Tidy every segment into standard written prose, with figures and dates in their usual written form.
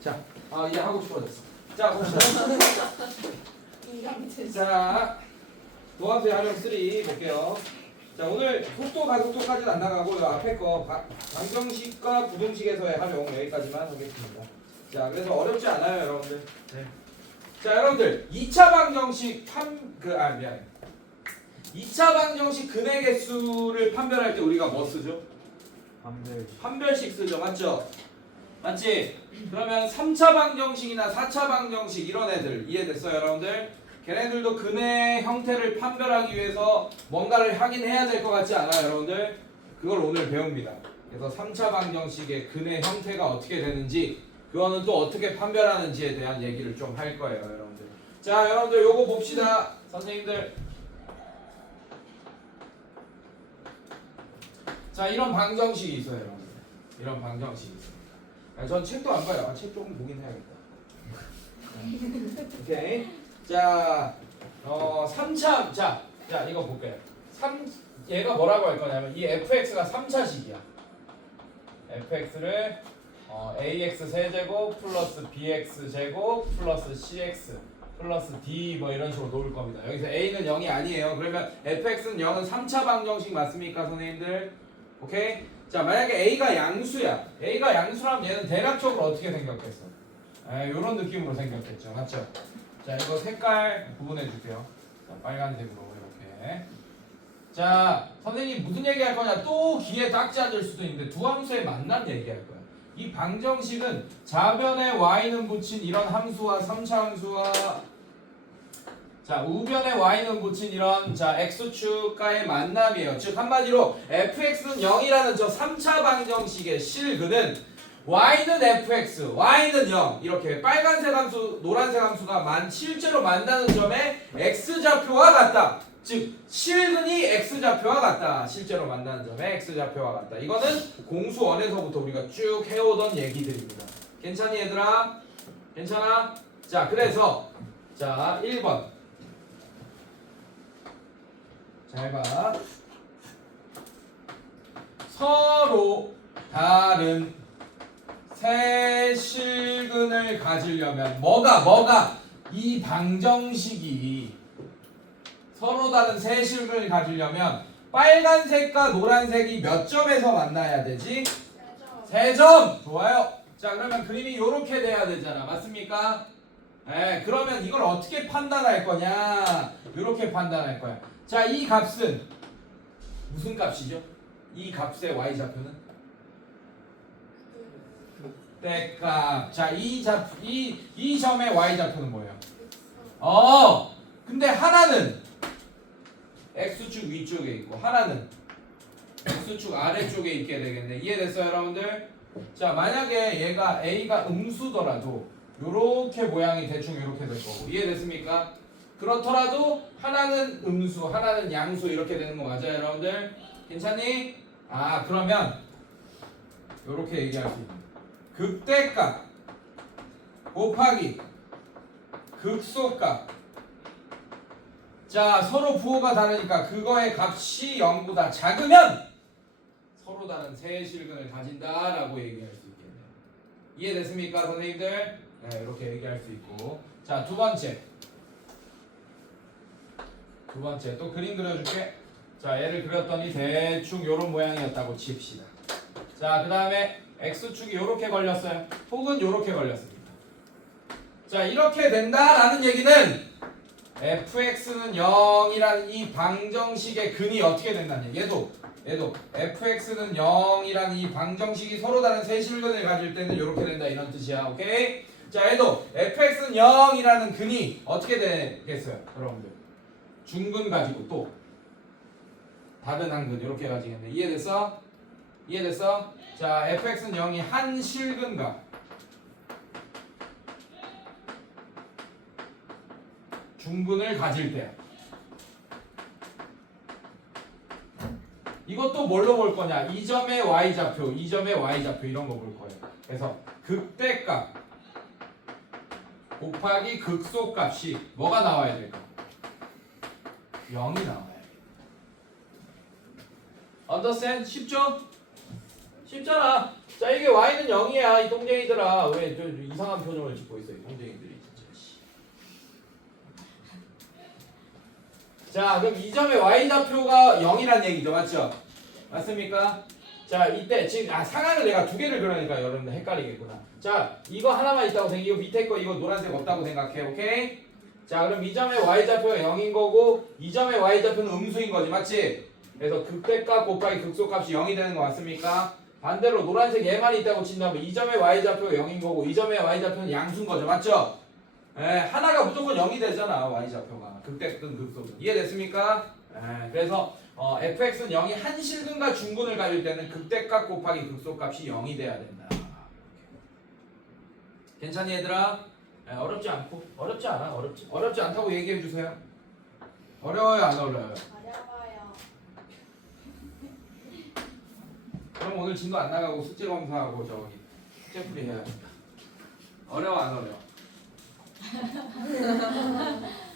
자, 이제 하고 싶어졌어. 자, 봅시다. 자, 도함수의 활용 3 볼게요. 자, 오늘 속도 가속도까지는 안 나가고 이 앞에 거 방정식과 부등식에서의 활용 여기까지만 하겠습니다. 자, 그래서 어렵지 않아요, 여러분들. 네. 자, 여러분들 2차 방정식 미안해. 2차 방정식 근의 개수를 판별할 때 우리가 뭐 쓰죠? 판별식 쓰죠, 맞죠? 맞지? 그러면 3차 방정식이나 4차 방정식 이런 애들 이해됐어요, 여러분들? 걔네들도 근의 형태를 판별하기 위해서 뭔가를 하긴 해야 될 것 같지 않아요, 여러분들? 그걸 오늘 배웁니다. 그래서 3차 방정식의 근의 형태가 어떻게 되는지, 그거는 또 어떻게 판별하는지에 대한 얘기를 좀 할 거예요, 여러분들. 자, 여러분들 요거 봅시다. 선생님들. 자, 이런 방정식이 있어요, 여러분들. 이런 방정식이 있어요. 전 책도 안 봐요. 책 조금 보긴 해야겠다. 오케이. 자, 3차. 자, 이거 볼게요. 얘가 뭐라고 할 거냐면 이 fx가 3차식이야. fx를 ax 세제곱 플러스 bx 제곱 플러스 cx 플러스 d 뭐 이런 식으로 놓을 겁니다. 여기서 a는 0이 아니에요. 그러면 fx는 0은 3차 방정식 맞습니까, 선생님들? 오케이? 자, 만약에 a가 양수야. a가 양수라면 얘는 대략적으로 어떻게 생겼겠어? 요런 느낌으로 생겼겠죠. 맞죠? 자, 이거 색깔 구분해 주세요. 자, 빨간색으로 이렇게. 자, 선생님 무슨 얘기 할 거냐? 또 귀에 딱지 앉을 수도 있는데 두 함수의 만남 얘기할 거야. 이 방정식은 좌변에 y는 붙인 이런 함수와 3차 함수와 자, 우변에 y는 붙인 이런 x축과의 만남이에요. 즉 한마디로 fx는 0이라는 저 3차 방정식의 실근은 y는 fx, y는 0 이렇게 빨간색 함수, 노란색 함수가 실제로 만나는 점에 x좌표와 같다. 즉 실근이 x좌표와 같다. 실제로 만나는 점에 x좌표와 같다. 이거는 공수원에서부터 우리가 쭉 해오던 얘기들입니다. 괜찮니 얘들아? 괜찮아? 자, 그래서 자 1번 잘 봐. 서로 다른 세 실근을 가지려면 뭐가 이 방정식이 서로 다른 세 실근을 가지려면 빨간색과 노란색이 몇 점에서 만나야 되지? 3점. 좋아요. 자, 그러면 그림이 이렇게 돼야 되잖아. 맞습니까? 그러면 이걸 어떻게 판단할 거냐? 이렇게 판단할 거야. 자, 이 값은 무슨 값이죠? 이 값의 y좌표는? 극대값. 자, 이 점의 y좌표는 뭐예요? 근데 하나는 x축 위쪽에 있고 하나는 x축 아래쪽에 있게 되겠네. 이해됐어요, 여러분들? 자, 만약에 얘가 a가 음수더라도 요렇게 모양이 대충 요렇게 될 거고. 이해됐습니까? 그렇더라도 하나는 음수, 하나는 양수 이렇게 되는 거 맞아요, 여러분들? 괜찮니? 그러면 요렇게 얘기할 수 있는 극대값 곱하기 극소값. 자, 서로 부호가 다르니까 그거의 값이 0보다 작으면 서로 다른 세 실근을 가진다라고 얘기할 수 있겠네요. 이해됐습니까, 선생님들? 네, 이렇게 얘기할 수 있고. 자, 두 번째 또 그림 그려줄게. 자, 얘를 그렸더니 대충 요런 모양이었다고 칩시다. 자, 그 다음에 x축이 요렇게 걸렸어요. 혹은 요렇게 걸렸습니다. 자, 이렇게 된다라는 얘기는 fx는 0이라는 이 방정식의 근이 어떻게 된다는 얘기. 얘도 fx는 0이라는 이 방정식이 서로 다른 세 실근을 가질 때는 이렇게 된다 이런 뜻이야. 오케이? 자, 얘도 fx는 0이라는 근이 어떻게 되겠어요, 여러분들? 중근 가지고 또 다른 한 근 이렇게 가지겠네. 이해됐어? 자, fx는 0이 한 실근과 중근을 가질 때 이것도 뭘로 볼 거냐? 이 점의 y좌표 이런 거 볼 거예요. 그래서 극대값 곱하기 극소값이 뭐가 나와야 될까? 0이 나와야 돼. understand? 쉽죠? 쉽잖아. 자 이게 y는 0이야 이 똥쟁이들아. 왜 저 이상한 표정을 짓고 있어 이 똥쟁이들이 진짜. 자 그럼 이 점의 y좌표가 0이란 얘기죠 맞죠? 맞습니까? 자 이때 지금 상황을 내가 두 개를 그러니까 여러분들 헷갈리겠구나. 자 이거 하나만 있다고 생각해. 이거 밑에 거 이거 노란색 없다고 생각해. 오케이? 자 그럼 이 점의 y좌표가 0인 거고 이 점의 y좌표는 음수인 거지 맞지? 그래서 극대값 곱하기 극소값이 0이 되는 거 맞습니까? 반대로 노란색 얘만 있다고 친다면 이 점의 y좌표가 0인 거고 이 점의 y좌표는 양수인 거죠 맞죠? 예, 하나가 무조건 0이 되잖아 y좌표가 극대든 극소든. 이해됐습니까? 예, 그래서 fx는 0이 한실근과 중근을 가질 때는 극대값 곱하기 극소값이 0이 돼야 된다. 괜찮니 얘들아? 예, 어렵지 않고 어렵지 않아 어렵지 않다고 얘기해 주세요. 어려워요 안 어려워요? 어려워요. 그럼 오늘 진도 안 나가고 숙제 검사하고 저기 숙제풀이 해야겠다. 어려워 안 어려워?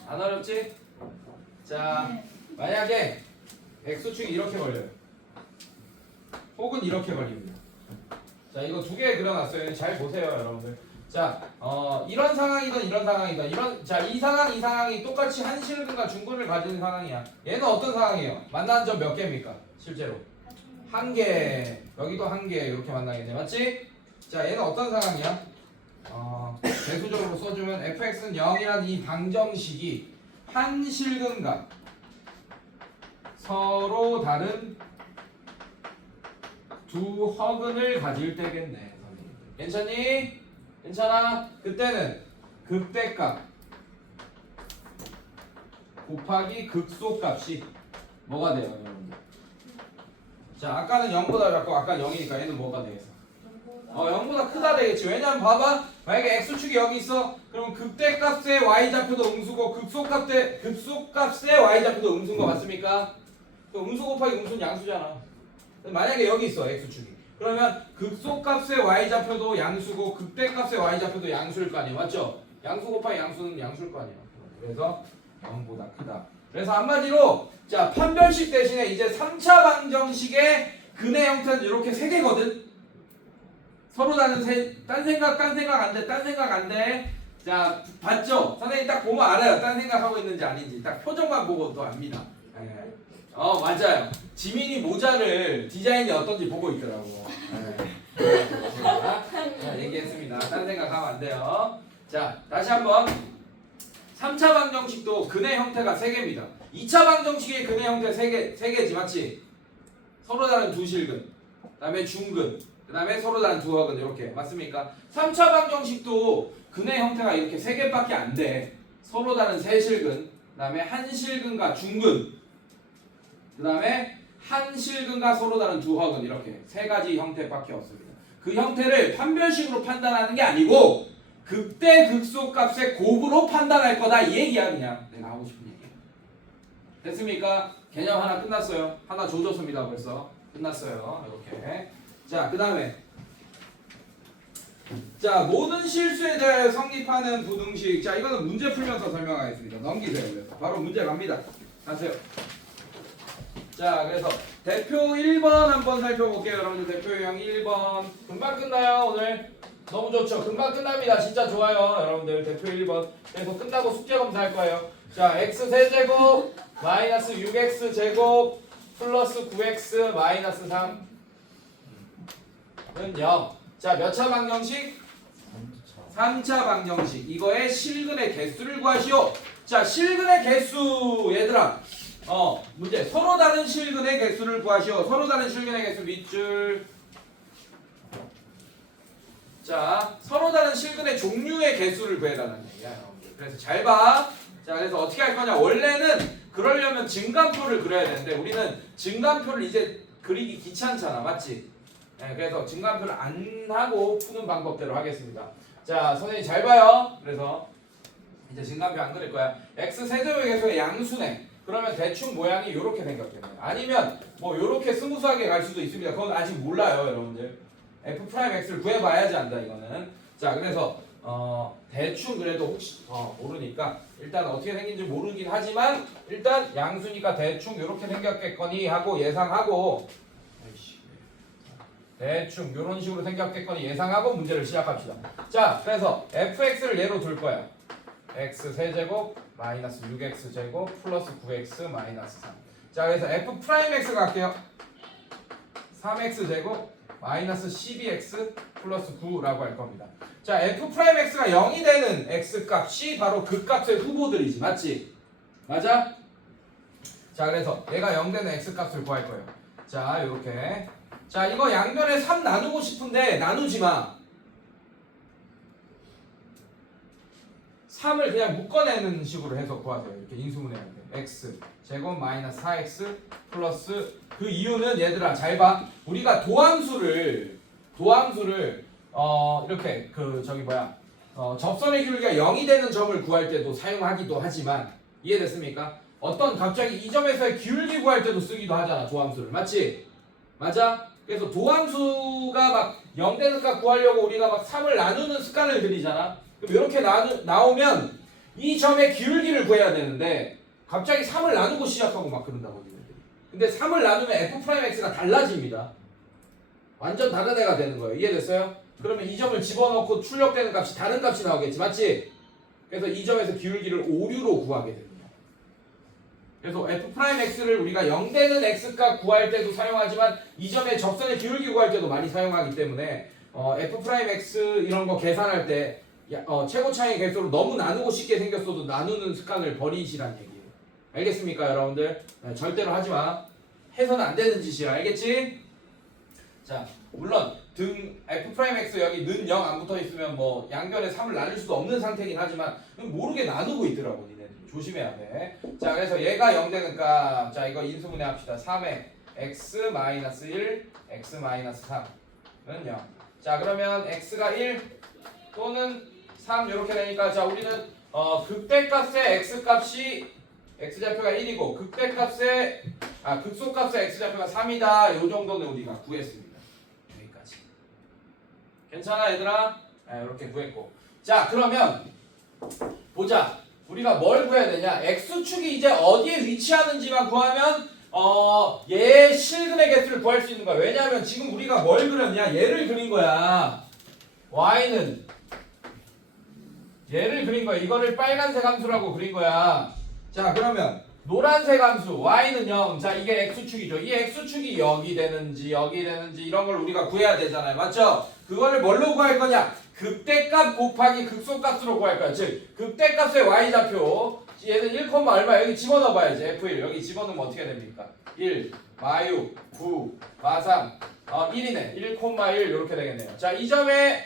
안 어렵지? 자 만약에 x축이 이렇게 걸려요. 혹은 이렇게 걸립니다. 자 이거 두 개 그려놨어요. 잘 보세요 여러분들. 자 이런 상황이든 이런 상황이든 이 상황이 똑같이 한실근과 중근을 가지는 상황이야. 얘는 어떤 상황이에요? 만나는 점 몇 개입니까? 실제로 한 개. 여기도 한 개 이렇게 만나겠네 맞지? 자 얘는 어떤 상황이야? 대수적으로 써주면 fx는 0이라는 이 방정식이 한실근과 서로 다른 두 허근을 가질 때겠네. 괜찮니? 괜찮아? 그때는 극대값 곱하기 극소값이 뭐가 돼요 여러분들? 자 아까는 0보다 작고 아까 0이니까 얘는 뭐가 되겠어? 0보다 크다 되겠지. 왜냐면 봐봐 만약에 x축이 여기 있어 그러면 극대값의 y좌표도 음수고 극소값의 y좌표도 음수인 거 맞습니까? 음수 곱하기 음수는 양수잖아. 만약에 여기 있어 x축이 그러면 극소값의 y좌표도 양수고 극대값의 y좌표도 양수일 거 아니에요 맞죠? 양수 곱하기 양수는 양수일 거 아니에요. 그래서 0보다 크다. 그래서 한마디로 자 판별식 대신에 이제 3차 방정식의 근의 형태는 이렇게 3개거든. 서로 다른 딴 생각 안 돼. 자 봤죠? 선생님 딱 보면 알아요. 딴 생각하고 있는지 아닌지 딱 표정만 보고 또 압니다. 네. 맞아요. 지민이 모자를 디자인이 어떤지 보고 있더라고. 네. 자, 얘기했습니다. 딴 생각하면 안 돼요. 자 다시 한번 3차 방정식도 근의 형태가 3개입니다. 2차 방정식의 근의 형태 3개지 맞지? 서로 다른 두 실근 그 다음에 중근 그 다음에 서로 다른 두 허근 이렇게 맞습니까? 3차 방정식도 근의 형태가 이렇게 3개밖에 안 돼. 서로 다른 세 실근 그 다음에 한실근과 중근 그 다음에 한실근과 서로 다른 두 허근 이렇게 3가지 형태밖에 없습니다. 그 형태를 판별식으로 판단하는 게 아니고 극대 극소값의 곱으로 판단할 거다 이 얘기야. 그냥 내가 하고 싶은 얘기 됐습니까? 개념 하나 끝났어요. 하나 조졌습니다. 벌써 끝났어요. 이렇게 자 그 다음에 자 모든 실수에 대해 성립하는 부등식. 자 이거는 문제 풀면서 설명하겠습니다. 넘기세요. 그래서 바로 문제 갑니다. 가세요. 자 그래서 대표 1번 한번 살펴볼게요. 여러분들 대표 유형 1번 금방 끝나요 오늘. 너무 좋죠. 금방 끝납니다. 진짜 좋아요. 여러분들 대표 1번. 그래서 끝나고 숙제 검사할 거예요. 자 x 세제곱 마이너스 6x 제곱 플러스 9x 마이너스 3은 0. 자 몇 차 방정식? 3차 방정식. 이거의 실근의 개수를 구하시오. 자 실근의 개수 얘들아 문제 서로 다른 실근의 개수를 구하시오. 서로 다른 실근의 개수 밑줄. 자 서로 다른 실근의 종류의 개수를 구해달라는 얘기야 여러분들. 그래서 잘 봐. 자 그래서 어떻게 할 거냐. 원래는 그러려면 증간표를 그려야 되는데 우리는 증간표를 이제 그리기 귀찮잖아 맞지? 네, 그래서 증간표를 안 하고 푸는 방법대로 하겠습니다. 자 선생님 잘 봐요. 그래서 이제 증간표 안 그릴 거야. x 세제곱의 개수가 양수네. 그러면 대충 모양이 이렇게 생겼겠네. 아니면 뭐 이렇게 스무스하게 갈 수도 있습니다. 그건 아직 몰라요 여러분들. f'x를 구해봐야지 안다 이거는. 자 그래서 대충 그래도 혹시 모르니까 일단 어떻게 생긴지 모르긴 하지만 일단 양수니까 대충 이렇게 생겼겠거니 하고 예상하고 대충 이런 식으로 생겼겠거니 예상하고 문제를 시작합시다. 자, 그래서 fx를 예로 둘 거야. x 세제곱 마이너스 6x 제곱 플러스 9x 마이너스 3. 자, 그래서 f 프라임 x 갈게요. 3x 제곱 마이너스 12x 플러스 9라고 할 겁니다. 자, f 프라임 x가 0이 되는 x 값이 바로 그 값의 후보들이지, 맞지? 맞아? 자, 그래서 얘가 0 되는 x 값을 구할 거예요. 자, 요렇게. 자, 이거 양변에 3 나누고 싶은데 나누지 마. 3을 그냥 묶어내는 식으로 해서 구하세요. 이렇게 인수분해할 때. x 제곱 마이너스 4x 플러스 그 이유는 얘들아 잘 봐. 우리가 도함수를 이렇게 그 저기 뭐야 접선의 기울기가 0이 되는 점을 구할 때도 사용하기도 하지만 이해됐습니까? 어떤 갑자기 이 점에서의 기울기 구할 때도 쓰기도 하잖아. 도함수를. 맞지? 맞아? 그래서 도함수가 막 0 되는 값 구하려고 우리가 막 3을 나누는 습관을 들이잖아. 그럼 이렇게 나오면 이 점의 기울기를 구해야 되는데 갑자기 3을 나누고 시작하고 막 그런다고. 근데 3을 나누면 f'x가 달라집니다. 완전 다른 애가 되는 거예요. 이해됐어요? 그러면 이 점을 집어넣고 출력되는 값이 다른 값이 나오겠지. 맞지? 그래서 이 점에서 기울기를 오류로 구하게 됩니다. 그래서 f'x를 우리가 0 되는 x값 구할 때도 사용하지만 이 점의 접선의 기울기 구할 때도 많이 사용하기 때문에 f'x 이런 거 계산할 때 최고차의 개수로 너무 나누고 싶게 생겼어도 나누는 습관을 버리시란 얘기예요. 알겠습니까, 여러분들? 네, 절대로 하지 마. 해서는 안 되는 짓이야. 알겠지? 자, 물론 f'x 여기 는 0 안 붙어 있으면 뭐 양변에 3을 나눌 수도 없는 상태긴 하지만 모르게 나누고 있더라고, 니네들. 조심해야 돼. 자, 그래서 얘가 0 되는 값. 자, 이거 인수분해 합시다. 3에 x 마이너스 1, x 마이너스 3은 0. 자, 그러면 x가 1 또는 3 이렇게 되니까 자, 우리는 극대값의 x값이 x좌표가 1이고 극소값의 x좌표가 3이다. 요 정도는 우리가 구했습니다. 여기까지. 괜찮아, 얘들아? 이렇게 구했고. 자, 그러면 보자. 우리가 뭘 구해야 되냐? x축이 이제 어디에 위치하는지만 구하면 얘의 실근의 개수를 구할 수 있는 거야. 왜냐하면 지금 우리가 뭘 그렸냐? 얘를 그린 거야. y는 얘를 그린 거야. 이거를 빨간색 함수라고 그린 거야. 자, 그러면 노란색 함수 y는 0. 자, 이게 x축이죠. 이 x축이 여기 되는지 이런 걸 우리가 구해야 되잖아요. 맞죠? 그거를 뭘로 구할 거냐? 극대값 곱하기 극소값으로 구할 거야. 즉 극대값의 y좌표 얘는 1, 얼마 여기 집어넣어 봐야지. f1 여기 집어넣으면 어떻게 됩니까? 1, 마6, 9, 마3 1이네. 1, 1 이렇게 되겠네요. 자, 이 점에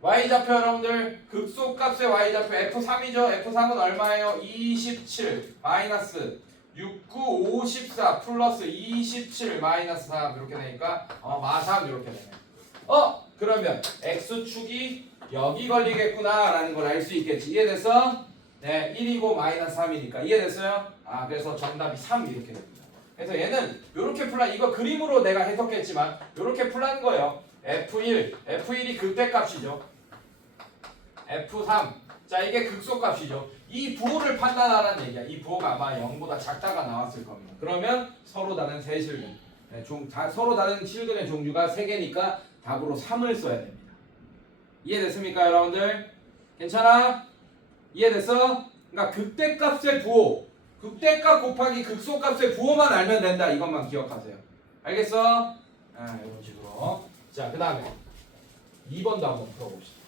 y좌표 여러분들 극소값의 y좌표 f3이죠. f3은 얼마예요? 27 마이너스 69, 54 플러스 27 마이너스 3 이렇게 되니까 마3 이렇게 되네요. 그러면 x축이 여기 걸리겠구나 라는 걸 알 수 있겠지. 이해됐어? 네, 1이고 마이너스 3이니까 이해됐어요? 그래서 정답이 3 이렇게 됩니다. 그래서 얘는 이렇게 이거 그림으로 내가 해석했지만 이렇게 풀란 거예요. F1이 극대값이죠. F3 자, 이게 극소값이죠. 이 부호를 판단하라는 얘기야. 이 부호가 아마 0보다 작다가 나왔을 겁니다. 그러면 서로 다른 세 실근 서로 다른 실근의 종류가 3개니까 답으로 3을 써야 됩니다. 이해됐습니까, 여러분들? 괜찮아? 이해됐어? 그러니까 극대값의 부호 극대값 곱하기 극소값의 부호만 알면 된다. 이것만 기억하세요. 알겠어? 이런 식으로. 자, 그 다음에 2번도 한번 풀어봅시다.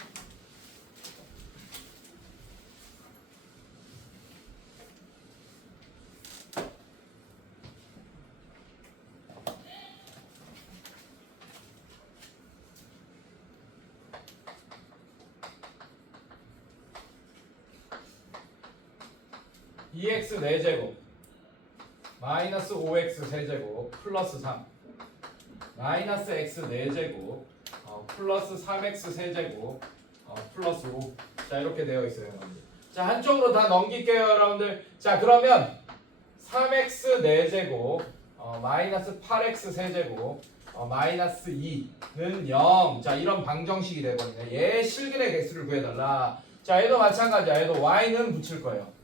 EX 4제곱 마이너스 5X 세제곱 플러스 3 마이너스 X 4제곱 플러스 3X 세제곱 플러스 5 자, 이렇게 되어 있어요, 여러분들. 자, 한쪽으로 다 넘길게요, 여러분들. 자, 그러면 3X 4제곱 마이너스 8X 세제곱 마이너스 2는 0. 자, 이런 방정식이 되거든요. 얘 실근의 개수를 구해달라. 자, 얘도 마찬가지야. 얘도 y는 붙일 거예요.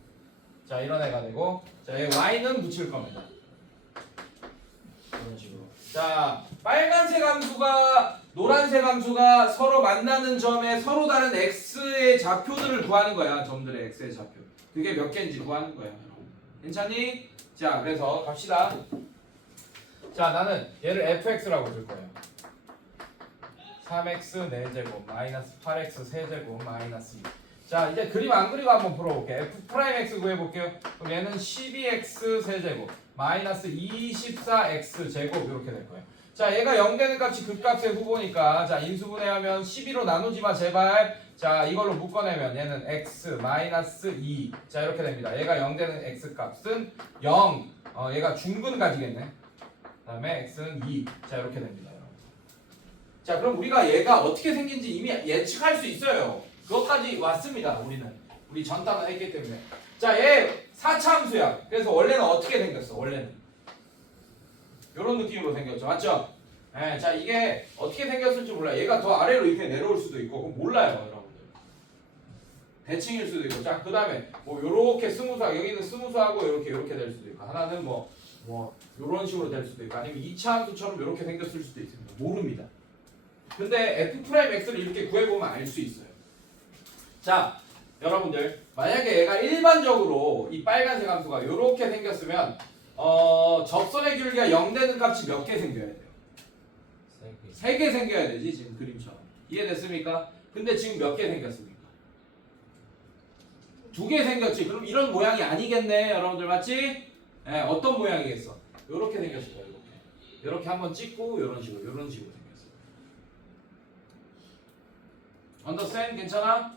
자, 이런 애가 되고, 자, 얘 y는 붙일 겁니다. 이런 식으로. 자, 빨간색 함수가 노란색 함수가 서로 만나는 점에 서로 다른 x의 좌표들을 구하는 거야. 점들의 x의 좌표. 그게 몇 개인지 구하는 거야. 괜찮니? 자, 그래서 갑시다. 자, 나는 얘를 fx라고 줄 거예요. 3x 4제곱 마이너스 8x 세제곱 마이너스 2. 자, 이제 그림 안 그리고 한번 풀어볼게요. f 프라임 x 구해볼게요. 그럼 얘는 12x 세제곱 마이너스 24x 제곱 이렇게 될 거예요. 자, 얘가 0 되는 값이 극값의 후보니까 자, 인수분해하면 12로 나누지 마 제발. 자, 이걸로 묶어내면 얘는 x 마이너스 2. 자, 이렇게 됩니다. 얘가 0 되는 x 값은 0. 얘가 중근 가지겠네. 그다음에 x는 2. 자, 이렇게 됩니다. 자, 그럼 우리가 얘가 어떻게 생긴지 이미 예측할 수 있어요. 그것까지 왔습니다. 우리 전단을 했기 때문에. 자, 얘 4차 함수야. 그래서 원래는 어떻게 생겼어? 원래는 이런 느낌으로 생겼죠. 맞죠? 네, 자, 이게 어떻게 생겼을지 몰라요. 얘가 더 아래로 이렇게 내려올 수도 있고 그럼 몰라요, 여러분들. 대칭일 수도 있고. 자, 그다음에 뭐 요렇게 스무스하게 여기는 스무스하고 이렇게 될 수도 있고 하나는 뭐 요런 식으로 될 수도 있고 아니면 2차 함수처럼 이렇게 생겼을 수도 있습니다. 모릅니다. 근데 f'x를 이렇게 구해보면 알 수 있어요. 자, 여러분들 만약에 얘가 일반적으로 이 빨간색 함수가 이렇게 생겼으면 접선의 길이가 0 되는 값이 몇 개 생겨야 돼요? 3개 생겨야 되지 지금 그림처럼. 이해됐습니까? 근데 지금 몇 개 생겼습니까? 2개 생겼지. 그럼 이런 모양이 아니겠네 여러분들 맞지? 네, 어떤 모양이겠어? 이렇게 생겼을 거예요. 이렇게 한번 찍고 이런 식으로 생겼어요. 언더스탠? 괜찮아?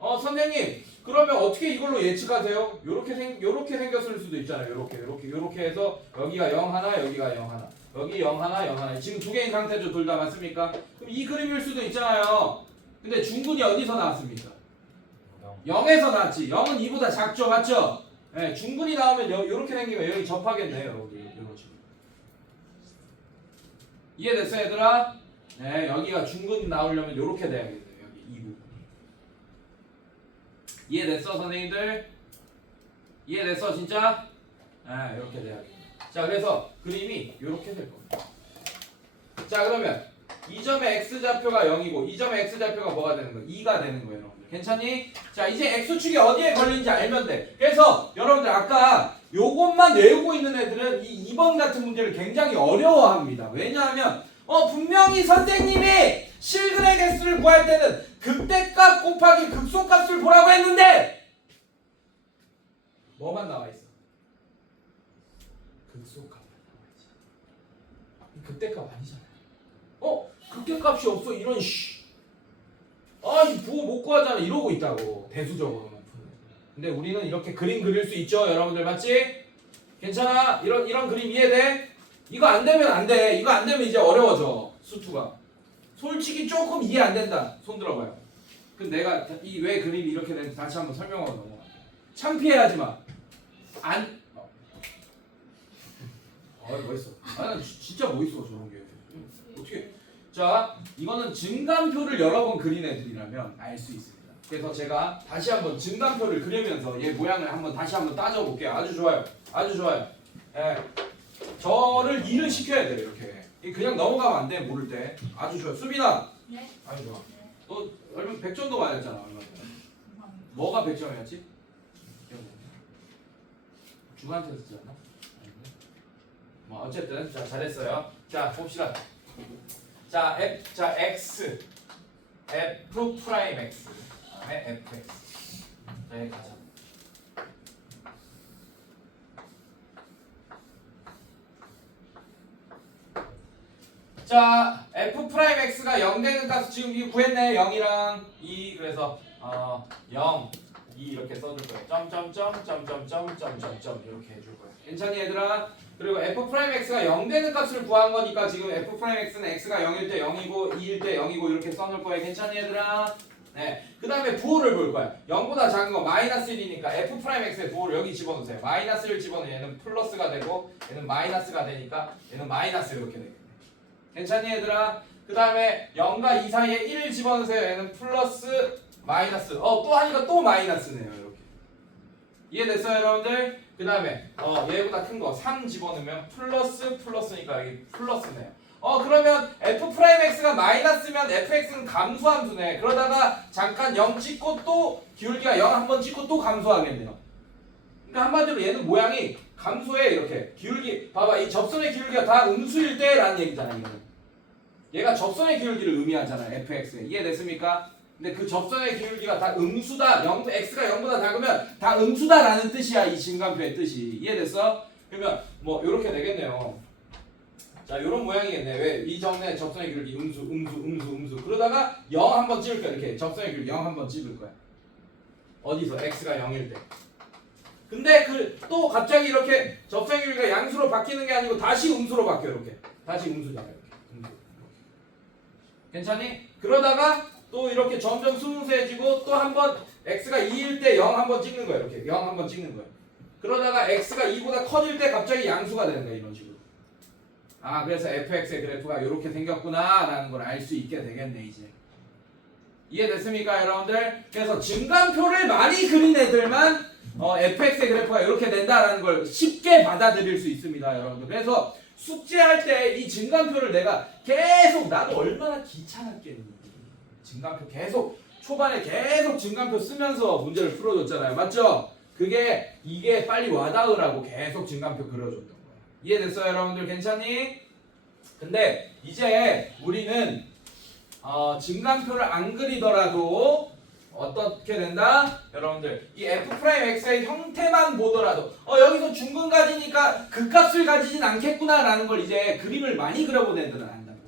선생님 그러면 어떻게 이걸로 예측하세요? 요렇게 생겼을 수도 있잖아요. 요렇게 해서 여기가 0 하나 여기가 0 하나 여기 0 하나 0 하나 지금 2개인 상태죠. 둘 다 맞습니까? 그럼 이 그림일 수도 있잖아요. 근데 중근이 어디서 나왔습니까? 0에서 나왔지. 0은 2보다 작죠. 맞죠? 네, 중근이 나오면 요렇게 생기면 여기 접하겠네요. 요런 식으로. 이해됐어 얘들아? 네, 여기가 중근이 나오려면 요렇게 돼야겠네요. 여기 이 부분. 이해됐어 선생님들? 이해됐어 진짜? 아, 이렇게 돼야겠네. 자, 그래서 그림이 이렇게 될 겁니다. 자, 그러면 이 점의 x좌표가 0이고 이 점의 x좌표가 뭐가 되는 거예요? 2가 되는 거예요, 여러분들. 괜찮니? 자, 이제 x축이 어디에 걸리는지 알면 돼. 그래서 여러분들 아까 요것만 외우고 있는 애들은 이 2번 같은 문제를 굉장히 어려워합니다. 왜냐하면 분명히 선생님이 실근의 개수를 구할 때는 극대값 곱하기 극소값을 보라고 했는데 뭐만 나와 있어? 극소값만 나와 있어. 극대값 아니잖아요. 극대값이 없어 이런 이 부호 못 구하잖아 이러고 있다고 대수적으로만 푸는. 근데 우리는 이렇게 그림 그릴 수 있죠, 여러분들 맞지? 괜찮아? 이런 그림 이해돼? 이거 안 되면 안 돼. 이거 안 되면 이제 어려워져 수투가. 솔직히 조금 이해 안 된다. 손 들어봐요. 그럼 내가 이 왜 그림이 이렇게 되는지 다시 한번 설명하고 넘어가. 창피해하지 마. 멋있어. 나 진짜 멋있어 저런 게. 어떻게? 자, 이거는 증감표를 여러 번 그린 애들이라면 알 수 있습니다. 그래서 제가 다시 한번 증감표를 그리면서 얘 모양을 한번 다시 한번 따져볼게요. 아주 좋아요. 아주 좋아요. 예. 저를 일을 시켜야 돼요. 이렇게. 그냥 넘어가면 안 돼. 모를 때. 아주 좋아요. 수빈아. 네. 아주 좋아. 너 얼마 100점도 맞았잖아. 얼마 전에. 뭐가 100점이었지? 중간테스트 였나? 뭐 어쨌든 자 잘했어요. 자 봅시다. 자 x f 프라임 x 그다음에 fx. 자 여기 가자. 자 f 프라임 x가 0 되는 값 지금 이거 구했네. 0이랑 2 그래서 0 2 이렇게 써줄 거예요. 점점점 이렇게 해줄 거예요. 괜찮니 얘들아? 그리고 f 프라임 x가 0 되는 값을 구한 거니까 지금 f 프라임 x는 x가 0일 때 0이고 2일 때 0이고 이렇게 써놓을 거예요. 괜찮니 얘들아? 네. 그 다음에 부호를 볼 거야. 0보다 작은 거 마이너스 1이니까 f 프라임 x의 부호를 여기 집어넣으세요. 마이너스 1 집어넣으면 얘는 플러스가 되고 얘는 마이너스가 되니까 얘는 마이너스 이렇게 되겠네. 괜찮니 얘들아? 그 다음에 0과 2 사이에 1을 집어넣으세요. 얘는 플러스 마이너스. 또 하니까 또 마이너스네요. 이렇게. 이해됐어요 여러분들? 그 다음에 얘보다 큰 거 3 집어넣으면 플러스니까 여기 플러스네요. 그러면 f'x가 마이너스면 fx는 감소함수네. 그러다가 잠깐 0 찍고 또 기울기가 0 한번 찍고 또 감소하겠네요. 그러니까 한마디로 얘는 모양이 감소해. 이렇게 기울기 봐봐, 이 접선의 기울기가 다 음수일 때라는 얘기잖아. 이거는 얘가 접선의 기울기를 의미하잖아요. fx에. 이해됐습니까? 근데 그 접선의 기울기가 다 음수다, x가 0보다 작으면 다 음수다라는 뜻이야. 이 증간표의 뜻이. 이해됐어? 그러면 뭐 이렇게 되겠네요. 자, 이런 모양이겠네. 왜? 이 점의 접선의 기울기 음수. 그러다가 0 한번 찍을 거야. 이렇게 접선의 기울기 0 한번 찍을 거야. 어디서? x가 0일 때. 근데 또 갑자기 이렇게 접선의 기울기가 양수로 바뀌는 게 아니고 다시 음수로 바뀌어. 이렇게. 다시 음수잖아. 이렇게. 음수. 괜찮니? 그러다가 또 이렇게 점점 스무스해지고 또 한번 x가 2일 때 0 한번 찍는 거야. 이렇게 0 한번 찍는 거야. 그러다가 x가 2보다 커질 때 갑자기 양수가 되는 거야. 이런 식으로. 아, 그래서 fx의 그래프가 이렇게 생겼구나 라는 걸 알 수 있게 되겠네. 이제 이해됐습니까 여러분들? 그래서 증간표를 많이 그린 애들만 fx의 그래프가 이렇게 된다라는 걸 쉽게 받아들일 수 있습니다 여러분들. 그래서 숙제할 때 이 증간표를 내가 계속, 나도 얼마나 귀찮았겠니. 증간표 계속 초반에 계속 증간표 쓰면서 문제를 풀어줬잖아요. 맞죠? 이게 빨리 와닿으라고 계속 증간표 그려줬던 거야. 이해됐어요 여러분들? 괜찮니? 근데 이제 우리는 증간표를 안 그리더라도 어떻게 된다? 여러분들 이 f'x의 형태만 보더라도 여기서 중근 가지니까 극값을 가지진 않겠구나 라는 걸 이제 그림을 많이 그려본 애들은 안다고.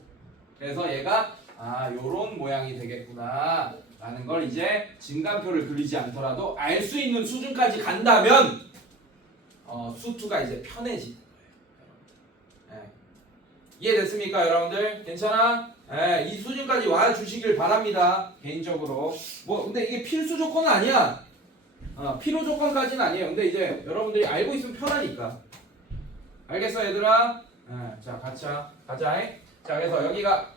그래서 얘가 요런 모양이 되겠구나 라는 걸 이제 증간표를 그리지 않더라도 알 수 있는 수준까지 간다면 수투가 이제 편해지는 거예요. 이해됐습니까 여러분들? 괜찮아? 이 수준까지 와주시길 바랍니다. 개인적으로 근데 이게 필수 조건은 아니야. 필요 조건까지는 아니에요. 근데 이제 여러분들이 알고 있으면 편하니까. 알겠어 얘들아? 자 가자. 자 그래서 여기가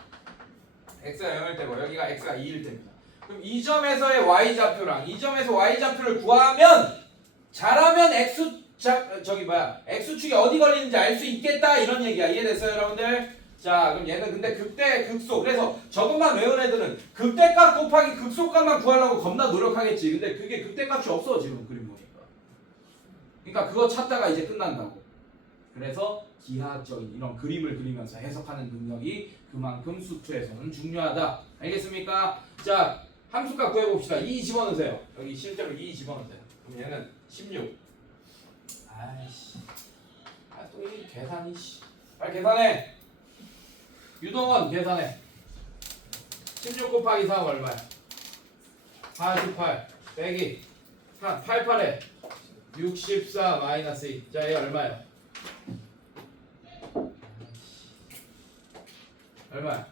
x가 0일 때고 여기가 x가 2일 때입니다. 그럼 이 점에서의 y좌표랑 이 점에서 y좌표를 구하면 잘하면 x축이 어디 걸리는지 알 수 있겠다 이런 얘기야. 이해됐어요 여러분들? 자 그럼 얘는 근데 극대 극소, 그래서 저것만 외운 애들은 극대값 곱하기 극소값만 구하려고 겁나 노력하겠지. 근데 그게 극대값이 없어 지금 그림 보니까. 그러니까 그거 찾다가 이제 끝난다고. 그래서 기하학적인 이런 그림을 그리면서 해석하는 능력이 그만큼 수투에서는 중요하다. 알겠습니까? 자 함수값 구해봅시다. 2 집어넣으세요. 여기 실제로 2 집어넣으세요. 그럼 얘는 16. 아이씨. 또 이 계산이 빨리 계산해. 유동원 계산해. 16 곱하기 3 얼마야? 48 빼기 88에 64 마이너스 2. 자, 얘 얼마야? 얼마야?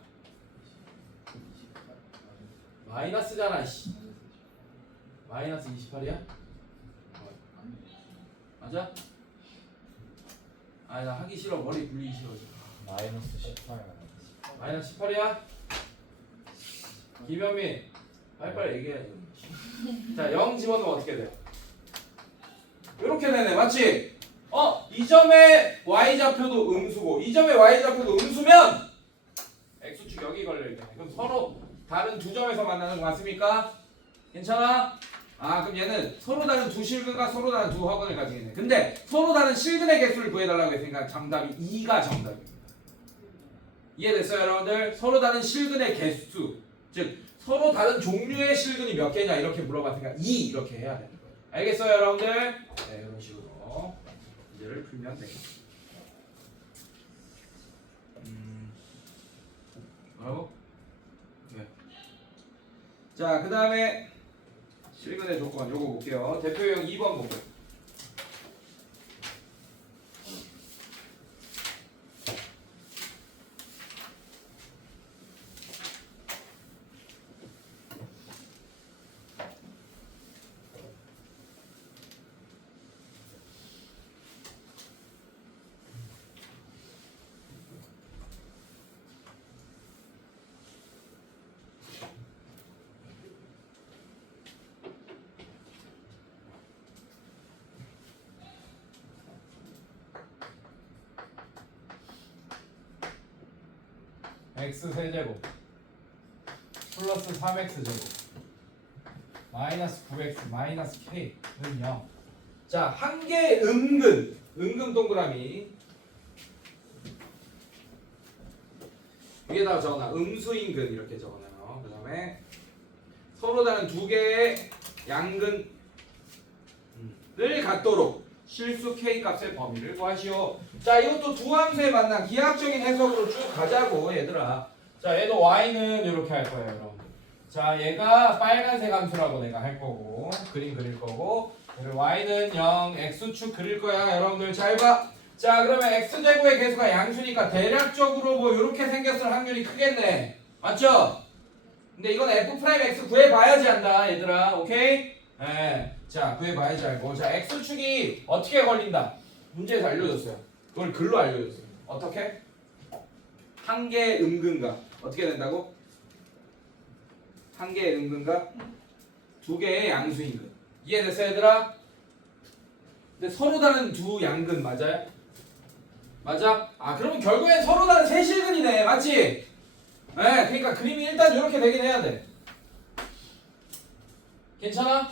마이너스잖아. 마이너스 28이야? 맞아? 나 하기 싫어. 머리 굴리기 싫어. 마이너스 18. 마이너스 18이야? 김현민 빨리빨리 얘기해야지. 자, 0 집어넣으면 어떻게 돼요? 이렇게 되네. 맞지? 이 점의 y좌표도 음수고 이 점의 y좌표도 음수면 x축 여기 걸려있네. 그럼 서로 다른 두 점에서 만나는 거 맞습니까? 괜찮아? 그럼 얘는 서로 다른 두 실근과 서로 다른 두 허근을 가지겠네. 근데 서로 다른 실근의 개수를 구해달라고 했으니까 정답이 2가 정답입니다. 이해됐어요 여러분들? 서로 다른 실근의 개수, 즉 서로 다른 종류의 실근이 몇 개냐 이렇게 물어봤으니까 2 이렇게 해야 되는 거예요. 알겠어요 여러분들? 네, 이런 식으로 문제를 풀면 되겠습니다. 뭐라고? 네. 자, 그 다음에 실근의 조건 요거 볼게요. 대표형 2번 볼게요. x 세제곱 플러스 3x 제곱 마이너스 9x 마이너스 k는 0. 자, 한 개의 은근 동그라미 위에다가 적어놔. 음수인근 이렇게 적어놔요. 그 다음에 서로 다른 두 개의 양근을 갖도록 실수 k 값의 범위를 구하시오. 자, 이것도 두 함수의 만남 기하학적인 해석으로 쭉 가자고 얘들아. 자, 얘도 y는 이렇게 할 거예요, 여러분들. 자, 얘가 빨간색 함수라고 내가 할 거고 그림 그릴 거고 얘를 y는 0 x축 그릴 거야, 여러분들 잘 봐. 자, 그러면 x제곱의 개수가 양수니까 대략적으로 뭐 이렇게 생겼을 확률이 크겠네. 맞죠? 근데 이건 f'x 구해봐야지 한다, 얘들아. 오케이? 네. 자, 구해봐야지 알고. 자, x축이 어떻게 걸린다? 문제에서 알려줬어요. 그걸 글로 알려줬어요. 어떻게? 한 개의 음근과 어떻게 된다고? 한 개의 음근과 두 개의 양수인근. 이해됐어, 얘들아? 근데 서로 다른 두 양근 맞아요? 맞아? 아, 그러면 결국엔 서로 다른 세실근이네. 맞지? 네, 그러니까 그림이 일단 이렇게 되긴 해야 돼. 괜찮아?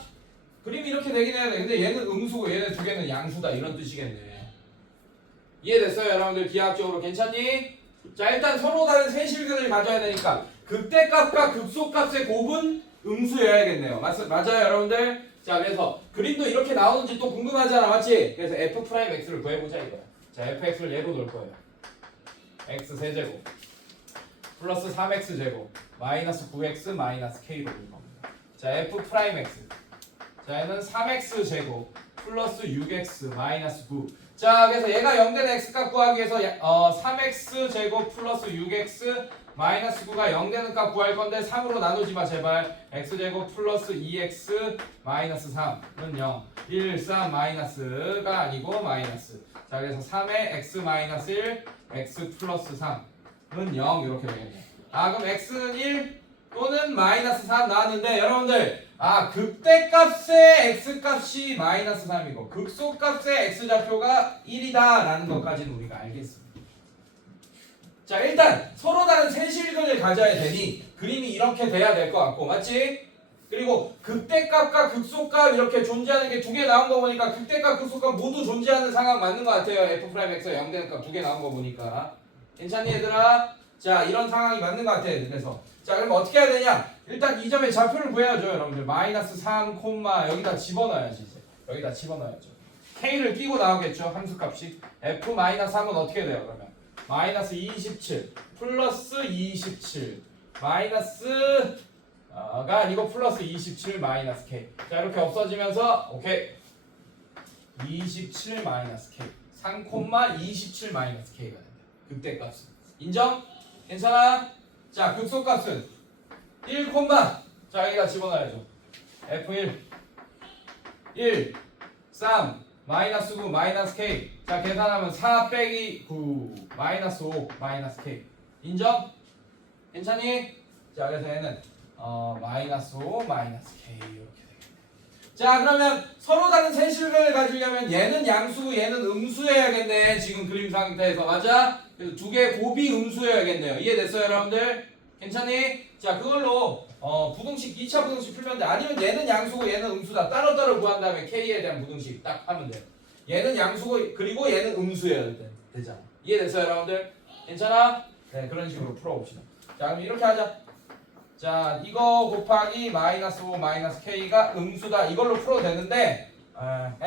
그림이 이렇게 되긴 해야 돼. 근데 얘는 음수고 얘네 두 개는 양수다, 이런 뜻이겠네. 이해됐어요, 여러분들? 기하학적으로 괜찮니? 자, 일단 서로 다른 세실근을 가져야 되니까 극대값과 극소값의 곱은 음수여야겠네요. 맞아요, 여러분들? 자, 그래서 그림도 이렇게 나오는지 또 궁금하잖아, 맞지? 그래서 f'x를 구해보자 이거야. 자, fx를 얘로 놓을 거예요. x 세제곱 플러스 3x 제곱 마이너스 9x 마이너스 k로 놓을 겁니다. 자, f'x. 자, 얘는 3x 제곱 플러스 6x 마이너스 9. 자, 그래서 얘가 0된 x값 구하기 위해서 3x 제곱 플러스 6x 마이너스 9가 0되는 값 구할 건데 3으로 나누지 마 제발. x제곱 플러스 2x 마이너스 3은 0. 1, 3 마이너스가 아니고 마이너스. 자, 그래서 3에 x 마이너스 1, x 플러스 3은 0 이렇게 되겠네요. 아, 그럼 x는 1 또는 마이너스 3 나왔는데 여러분들, 아, 극대값의 x값이 마이너스 3이고 극소값의 x좌표가 1이다 라는 것까지는 우리가 알겠습니다. 자, 일단 서로 다른 세실근을 가져야 되니 그림이 이렇게 돼야 될 것 같고, 맞지? 그리고 극대값과 극소값 이렇게 존재하는 게 두 개 나온 거 보니까 극대값, 극소값 모두 존재하는 상황 맞는 것 같아요. f'x가 0되는 값 두 개 나온 거 보니까. 괜찮니, 얘들아? 자, 이런 상황이 맞는 것 같아. 그래서 자, 그럼 어떻게 해야 되냐? 일단 이 점의 좌표를 구해야죠, 여러분들. 마이너스 3, 여기다 집어넣어야지. 이제 여기다 집어넣어야죠. k를 끼고 나오겠죠, 함수값이. f-3은 어떻게 돼요, 그러면? 마이너스 27 플러스 27 마이너스 가 아니고 플러스 27 마이너스 k. 자, 이렇게 없어지면서 오케이 27 마이너스 k 3,27 마이너스 k가 됩니다. 극대값은 인정? 괜찮아? 자, 극소값은 1, 자, 여기다 집어넣어야죠. f1 1 3 마이너스 9 마이너스 k. 자, 계산하면 4 빼기 9 마이너스 5 마이너스 k. 인정? 괜찮니? 자, 그래서 얘는 마이너스 5 마이너스 k 이렇게 되겠네. 자, 그러면 서로 다른 세실근을 가지려면 얘는 양수고 얘는 음수여야겠네. 지금 그림 상태에서 맞아? 그래서 두 개의 곱이 음수여야겠네요. 이해됐어요, 여러분들? 괜찮니? 자, 그걸로 부등식 2차 부등식 풀면 돼. 아니면 얘는 양수고 얘는 음수다. 따로따로 구한 다음에 k에 대한 부등식 딱 하면 돼요. 얘는 양수고 그리고 얘는 음수여야 되잖아. 이해됐어요, 여러분들? 괜찮아? 네, 그런 식으로 풀어봅시다. 자, 그럼 이렇게 하자. 자, 이거 곱하기 마이너스 5 마이너스 k가 음수다. 이걸로 풀어도 되는데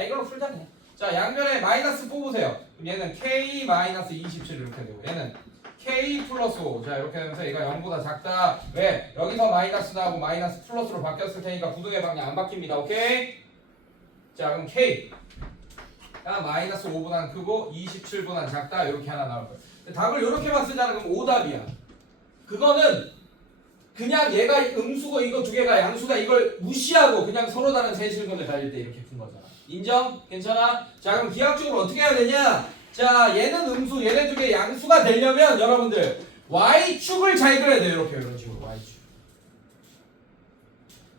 이걸로 풀자 그냥. 자, 양변에 마이너스 뽑으세요. 그럼 얘는 k 마이너스 27 이렇게 되고 얘는 k 플러스 5. 자, 이렇게 되면서 얘가 0보다 작다. 왜? 여기서 마이너스 나오고 마이너스 플러스로 바뀌었을 테니까 부등의 방향 안 바뀝니다. 오케이? 자, 그럼 k가 마이너스 5보다는 크고 27보다는 작다. 이렇게 하나 나올 거예요. 답을 이렇게만 쓰자는 건 오답이야. 그거는 그냥 얘가 음수고 이거 두 개가 양수다 이걸 무시하고 그냥 서로 다른 세실근을 가질 때 이렇게 푼 거잖아. 인정? 괜찮아? 자, 그럼 기하학적으로 어떻게 해야 되냐? 자, 얘는 음수, 얘네 두 개 양수가 되려면 여러분들 y축을 잘 그려야 돼요. 이렇게 이런 식으로 y축.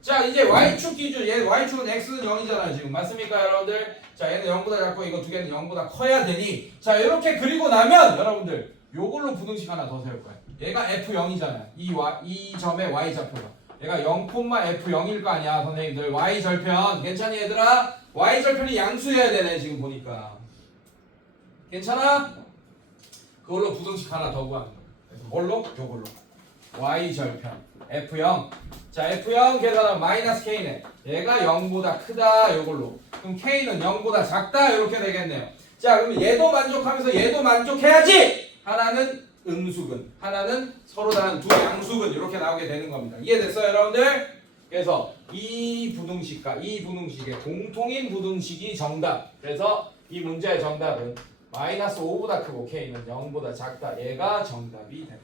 자, 이제 y축 기준, 얘 y축은 x는 0이잖아요. 지금 맞습니까, 여러분들? 자, 얘는 0보다 작고 이거 두 개는 0보다 커야 되니 자, 이렇게 그리고 나면 여러분들 요걸로 부등식 하나 더 세울 거예요. 얘가 F0이잖아요. 이 점의 y좌표가. 얘가 0,F0일 거 아니야 선생님들. y절편 괜찮니 얘들아? y절편이 양수여야 되네 지금 보니까. 괜찮아? 그걸로 부등식 하나 더 구하는 거야. 그래서 뭘로? 요걸로. y절편 F0. 자 F0 계산하면 마이너스 K네. 얘가 0보다 크다 요걸로. 그럼 K는 0보다 작다 이렇게 되겠네요. 자 그러면 얘도 만족하면서 얘도 만족해야지. 하나는 음수근, 하나는 서로 다른 두 양수근 이렇게 나오게 되는 겁니다. 이해됐어요 여러분들? 그래서 이 부등식과 이 부등식의 공통인 부등식이 정답. 그래서 이 문제의 정답은 마이너스 5보다 크고 K는 0보다 작다. 얘가 정답이 됩니다.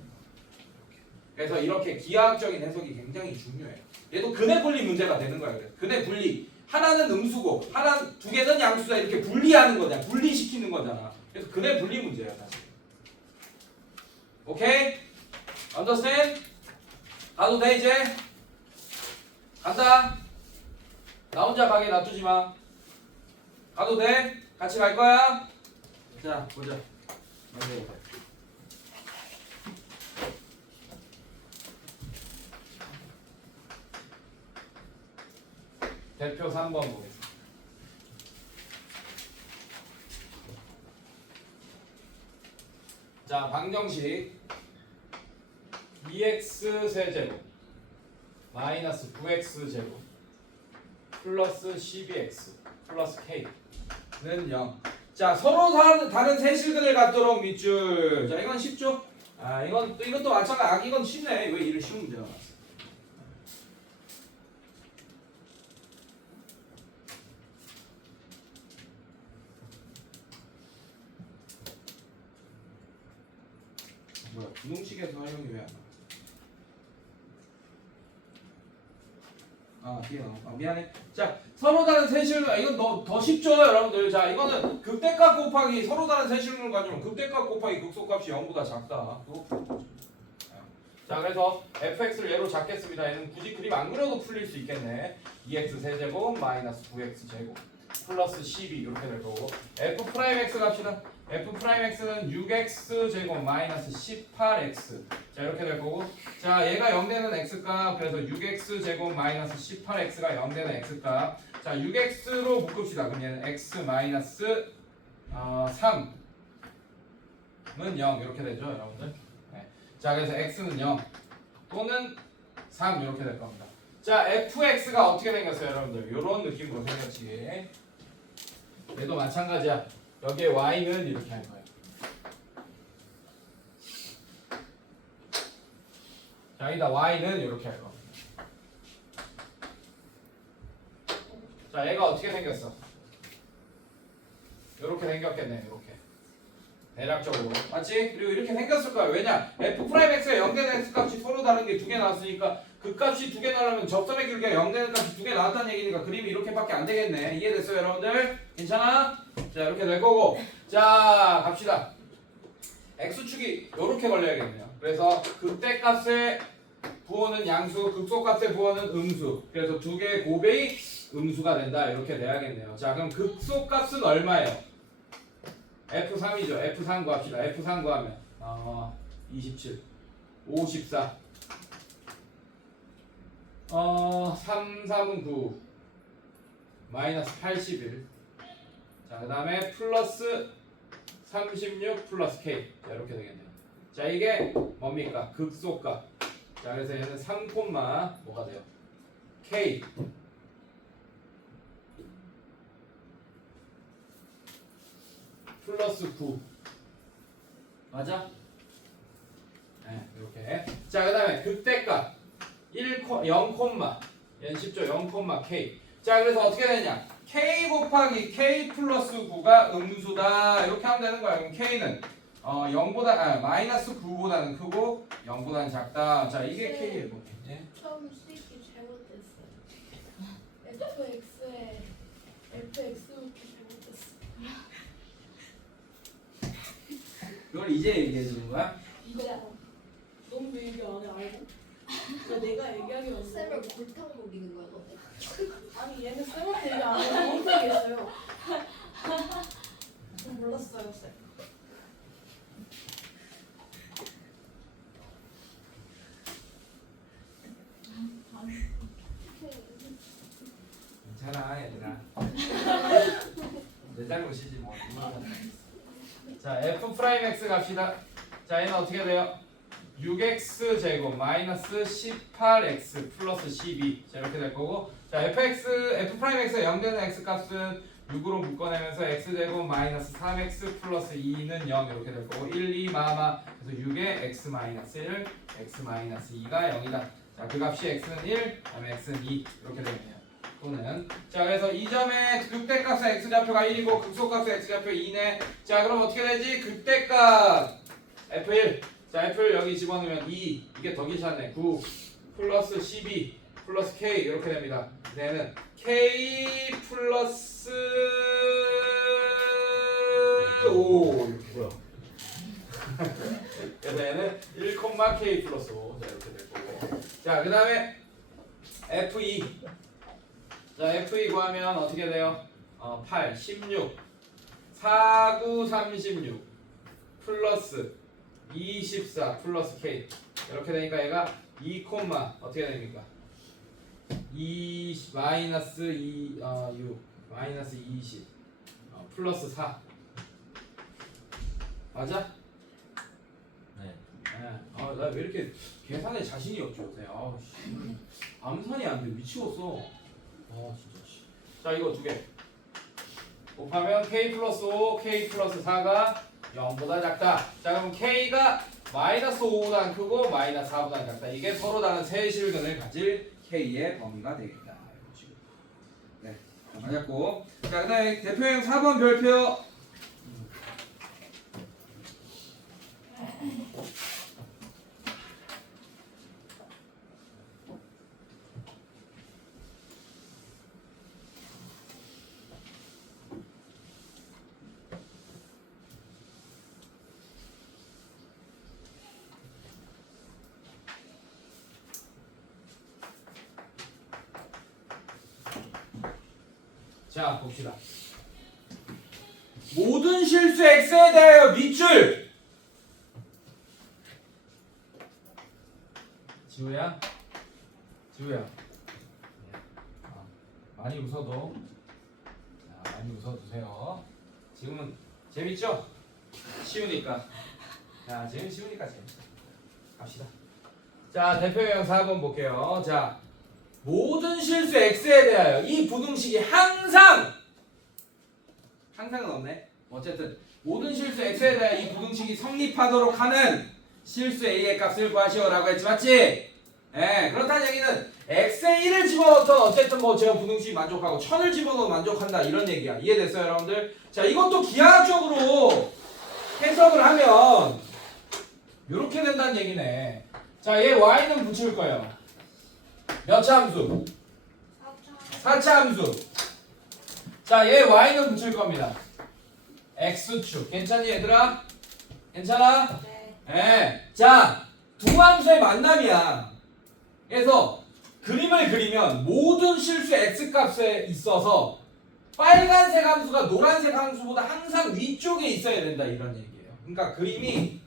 그래서 이렇게 기하학적인 해석이 굉장히 중요해요. 얘도 근의 분리 문제가 되는 거예요. 근의 분리. 하나는 음수고 두 개는 양수다 이렇게 분리하는 거잖아. 분리시키는 거잖아. 그래서 근의 분리 문제예요 사실. 오케이? Understand? 가도 돼 이제? 간다. 나 혼자 가게 놔두지 마. 가도 돼? 같이 갈 거야? 자 보자. 먼저 보자. 대표 3번 보겠습니다. 자, 방정식 2x 세제곱 마이너스 9x 제곱 플러스 12x 플러스 k는 0. 자, 서로 다른 세실근을 갖도록 밑줄. 자, 이건 쉽죠? 아, 이것도 마찬가지. 이건 쉽네. 왜 이를 쉬운 문제가 나왔어? 뭐야? 분홍식에서 활용이 왜 안 나와? 미안해. 자, 서로 다른 세실근, 이건 더 쉽죠, 여러분들. 자, 이거는 극대값 곱하기 서로 다른 세실근을 가지면 극대값 곱하기 극소값이 0보다 작다. 자, 그래서 fx를 얘로 잡겠습니다. 얘는 굳이 그림 안 그려도 풀릴 수 있겠네. 2x 세제곱 마이너스 9x 제곱 플러스 12 이렇게 될 거고 f'x 갑시다. f'x는 6x 제곱 마이너스 18x. 자, 이렇게 될 거고, 자, 얘가 0 되는 x값. 그래서 6x 제곱 마이너스 18x가 0 되는 x값. 자, 6x로 묶읍시다. 그럼 얘는 x 마이너스 3은 0 이렇게 되죠, 여러분들. 네. 자, 그래서 x는 0 또는 3 이렇게 될 겁니다. 자, fx가 어떻게 생겼어요, 여러분들? 이런 느낌으로 생겼지. 얘도 마찬가지야. 여기에 y는 이렇게 할 거예요. 자, 여기다 y는 이렇게 할 겁니다. 자, 얘가 어떻게 생겼어? 이렇게 생겼겠네, 이렇게. 대략적으로. 맞지? 그리고 이렇게 생겼을 거야. 왜냐? f'x가 0 되는 x값이 서로 다른 게 두 개 나왔으니까 그 값이 두 개 나오면 접선의 길이가 0 되는 값이 두 개 나왔다는 얘기니까 그림이 이렇게밖에 안 되겠네. 이해됐어요, 여러분들? 괜찮아? 자, 이렇게 될 거고. 자, 갑시다. x축이 이렇게 걸려야겠네요. 그래서 극대값의 부호는 양수, 극소값의 부호는 음수. 그래서 두 개의 곱이 음수가 된다. 이렇게 돼야겠네요. 자, 그럼 극소값은 얼마예요? F3이죠. F3 구합시다. F3 구하면 27, 54 3, 3은 9 마이너스 81. 자, 그 다음에 플러스 36 플러스 K. 자, 이렇게 되겠네요. 자, 이게 뭡니까? 극소값. 자, 그래서 얘는 3, 뭐가 돼요? K 플러스 9 맞아? 네, 이렇게. 자, 그 다음에 극대값 0, 얘는 쉽죠? 0, K. 자, 그래서 어떻게 되냐? K 곱하기 K 플러스 9가 음수다. 이렇게 하면 되는 거야. 그럼 K는 마이너스 9보다는 크고 0보다는 작다. 자, 이게 K의 뭐겠지? 처음 쓰기 잘못됐어요. fx에 fx 놓기 잘못됐어. 그걸 이제 얘기해 주는 거야? 이제 너무 얘기 안 해 알고? 그러니까 내가 얘기하기로 쌤을 골탕 먹이는 거야 너네. 아니 얘는 쌤한테 얘기 안 해서 너무 얘기했어요. 전 몰랐어요 쌤. 괜찮아 얘들아. 내 잘못이지 뭐. 자 f 프라임 x 갑시다. 자 얘는 어떻게 돼요? 6x 제곱 마이너스 18x 플러스 12. 자 이렇게 될 거고. 자 f 프라임 x가 0 되는 x 값은 6으로 묶어내면서 x 제곱 마이너스 3x 플러스 2는 0 이렇게 될 거고 1, 2 마마 그래서 6에 x 마이너스 1, x 마이너스 2가 0이다. 자 그 값이 x는 1, 그다음에 x는 2 이렇게 되네요. 또는 자 그래서 이 점의 극대값의 x좌표가 1이고 극소값의 x좌표 2네. 자 그럼 어떻게 되지? 극대값 f1 자 f를 여기 집어넣으면 2 이게 더 귀찮네. 9 플러스 12 플러스 k 이렇게 됩니다. 얘는 k 플러스 5 이렇게 뭐야? 그래서 얘는 1,k 플러스 5 자 이렇게 될 거고. 자 그 다음에 f2 자 f2 구하면 어떻게 돼요? 8, 16 4, 9, 36 플러스 24 플러스 k 이렇게 되니까 얘가 2, 어떻게 됩니까? 2 마이너스 6 마이너스 20 플러스 4 맞아? 네. 나 왜 이렇게 계산에 자신이 없지 요새. 암산이 안 돼. 미치겠어. 진짜. 자 이거 두 개 곱하면 k 플러스 5, k 플러스 4가 0보다 작다. 자 그럼 k가 마이너스 5보다 크고 마이너스 4보다 작다. 이게 서로 다른 세실근을 가질 k의 범위가 되겠다. 이런 식으로. 네, 맞았고. 자 그다음에 대표형 4번 별표. 자 봅시다. 모든 실수 x에 대하여 밑줄. 지우야? 많이 웃어도 많이 웃어주세요. 지금은 재밌죠? 쉬우니까. 자 지금 쉬우니까 재밌다. 갑시다. 자 대표형 4번 볼게요. 자 모든 실수 x에 대하여 이 부등식이 항상은 없네. 어쨌든 모든 실수 x에 대하여 이 부등식이 성립하도록 하는 실수 a의 값을 구하시오라고 했지 맞지? 그렇다는 얘기는 x에 1을 집어넣던 어쨌든 뭐 제가 부등식 만족하고 1000을 집어넣어도 만족한다 이런 얘기야. 이해됐어요 여러분들? 자 이것도 기하학적으로 해석을 하면 이렇게 된다는 얘기네. 자 얘 y는 붙일 거예요. 몇 차 함수? 4차 함수. 자, 얘 y는 붙일 겁니다. x축. 괜찮니 얘들아? 괜찮아? 네. 자, 두 함수의 만남이야. 그래서 그림을 그리면 모든 실수 x값에 있어서 빨간색 함수가 노란색 함수보다 항상 위쪽에 있어야 된다 이런 얘기예요. 그러니까 그림이